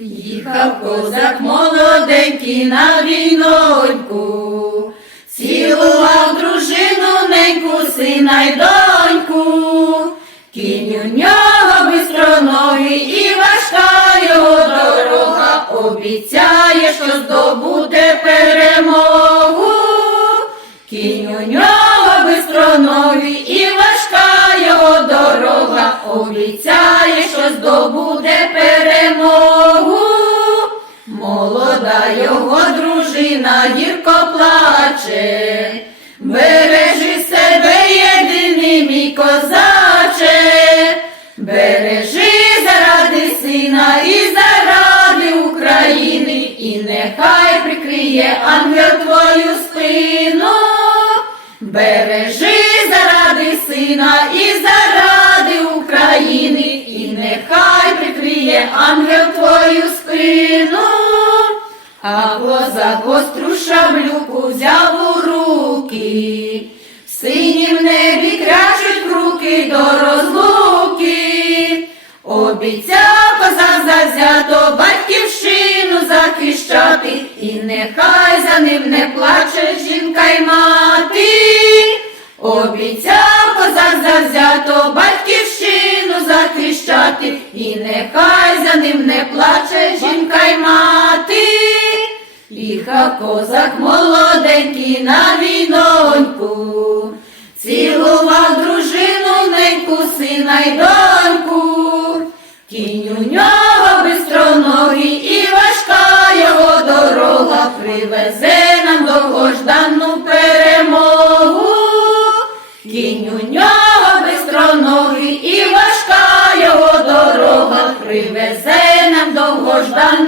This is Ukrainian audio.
Їхав козак молоденький на війноньку, цілував дружину неньку, сина й доньку. Кінь у нього бистроногий і важка його дорога обіцяє, що здобуде перемогу. Обіцяє, що здобуде перемогу. Молода його дружина гірко плаче, бережи себе єдиний мій козаче, бережи заради сина і заради України, і нехай прикриє ангел твою спину. Бережи заради сина і заради прикриє ангел твою спину. А козак гостру шаблюку взяв у руки, в синім небі крячуть руки до розлуки. Обіцяв козак завзято батьківщину захищати, і нехай за ним не плаче жінка й мати. Обіцяв козак завзято батьківщину захищати, і нехай ним не плаче жінка й мати, їхав козак молоденький на війноньку, цілував дружину, неньку, сина й доньку, кінь у нього бистроногий і важка його дорога. Привезе нам довгождану перемогу, кінь у нього бистроногий і важка Bye.